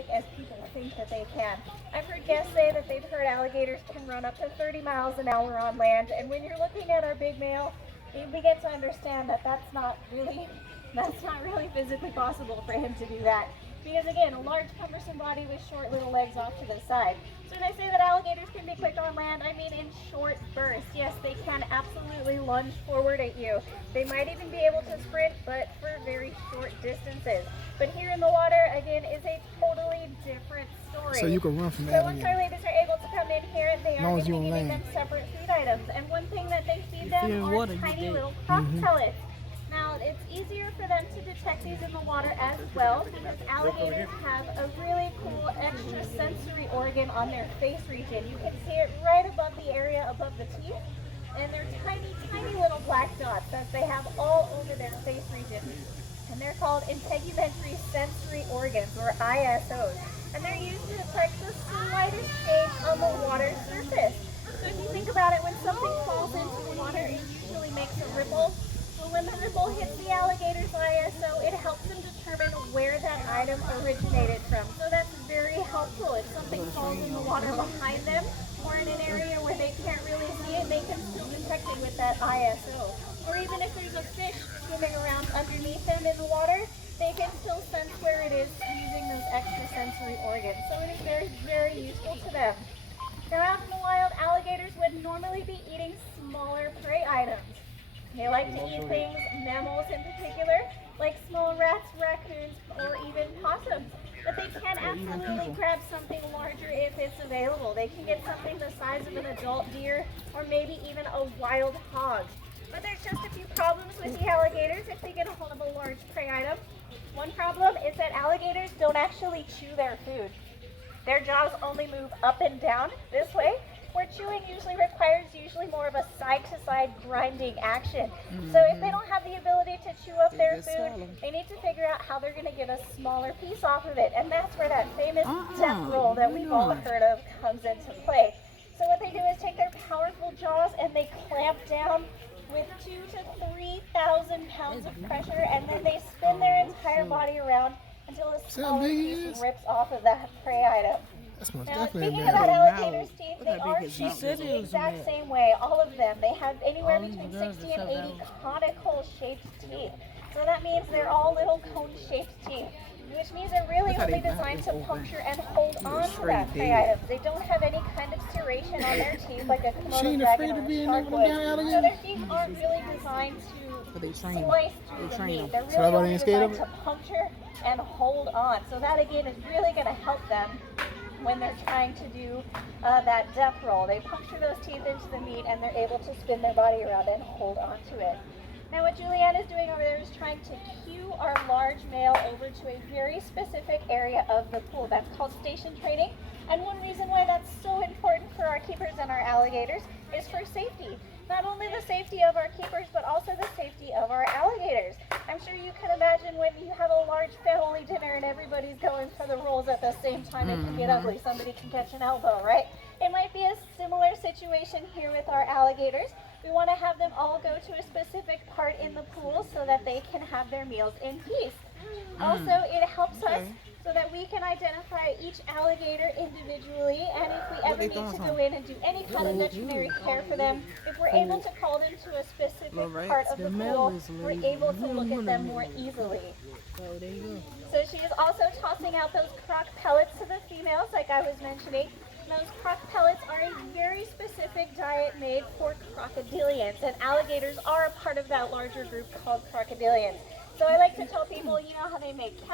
as people think that they can. I've heard guests say that they've heard alligators can run up to 30 miles an hour on land, and when you're looking at our big male, you begin to understand that that's not really physically possible for him to do that. Because again, a large cumbersome body with short little legs off to the side. So when I say that alligators can be quick on land, I mean in short bursts. Yes, they can absolutely lunge forward at you. They might even be able to sprint, but for very short distances. But here in the water, again, is a totally different story. So you can run from So that. once our ladies are able to come in here, they are going to be giving them separate food items. And one thing that they feed them are tiny little croc pellets. Now, it's easier for them to detect these in the water as well because alligators have a really cool extra sensory organ on their face region. You can see it right above the area above the teeth, and they're tiny, tiny little black dots that they have all over their face region. And they're called integumentary sensory organs, or ISOs. And they're used to detect the slightest change on the water surface. So if you think about it, when something falls into the water, it usually makes a ripple. When the ripple hits the alligator's ISO, it helps them determine where that item originated from. So that's very helpful. If something falls in the water behind them or in an area where they can't really see it, they can still detect it with that ISO. Or even if there's a fish swimming around underneath them in the water, they can still sense where it is using those extrasensory organs. So it is very, very useful to them. Now out in the wild, alligators would normally be eating smaller prey items. They like to eat things, mammals in particular, like small rats, raccoons, or even possums. But they can absolutely grab something larger if it's available. They can get something the size of an adult deer or maybe even a wild hog. But there's just a few problems with the alligators if they get a hold of a large prey item. One problem is that alligators don't actually chew their food. Their jaws only move up and down this way, where chewing usually requires more of a side-to-side grinding action. So if they don't have the ability to chew up their food, they need to figure out how they're going to get a smaller piece off of it. And that's where that famous death roll that we've all heard of comes into play. So what they do is take their powerful jaws and they clamp down with 2,000 to 3,000 pounds of pressure, and then they spin their entire body around until a smaller piece rips off of that prey item. Now, speaking about alligators' teeth, they are shaped the exact same way, all of them. They have anywhere between 60 and 80 conical shaped teeth. So that means they're all little cone-shaped teeth, which means they're really only designed to puncture and hold on to that prey item. They don't have any kind of serration on their teeth like a Komodo dragon or a shark would. So their teeth aren't really designed to slice through the meat. They're really only designed to puncture and hold on. So that, again, is really going to help them when they're trying to do that death roll. They puncture those teeth into the meat and they're able to spin their body around and hold on to it. Now what Julianne is doing over there is trying to cue our large male over to a very specific area of the pool. That's called station training. And one reason why that's so important for our keepers and our alligators is for safety. Not only the safety of our keepers, but also the safety of our alligators. I'm sure you can imagine when you have a large family dinner and everybody's going for the rolls at the same time, it can get ugly. Somebody can catch an elbow, right? It might be a similar situation here with our alligators. We want to have them all go to a specific part in the pool so that they can have their meals in peace. Also, it helps us so that we can identify each alligator individually, and if we ever need to go in and do any kind of veterinary care for them, if we're able to call them to a specific part of the pool, we're able to look at them more easily. So she is also tossing out those croc pellets to the females, like I was mentioning. Those croc pellets are a very specific diet made for crocodilians, and alligators are a part of that larger group called crocodilians. So I like to tell people, you know how they make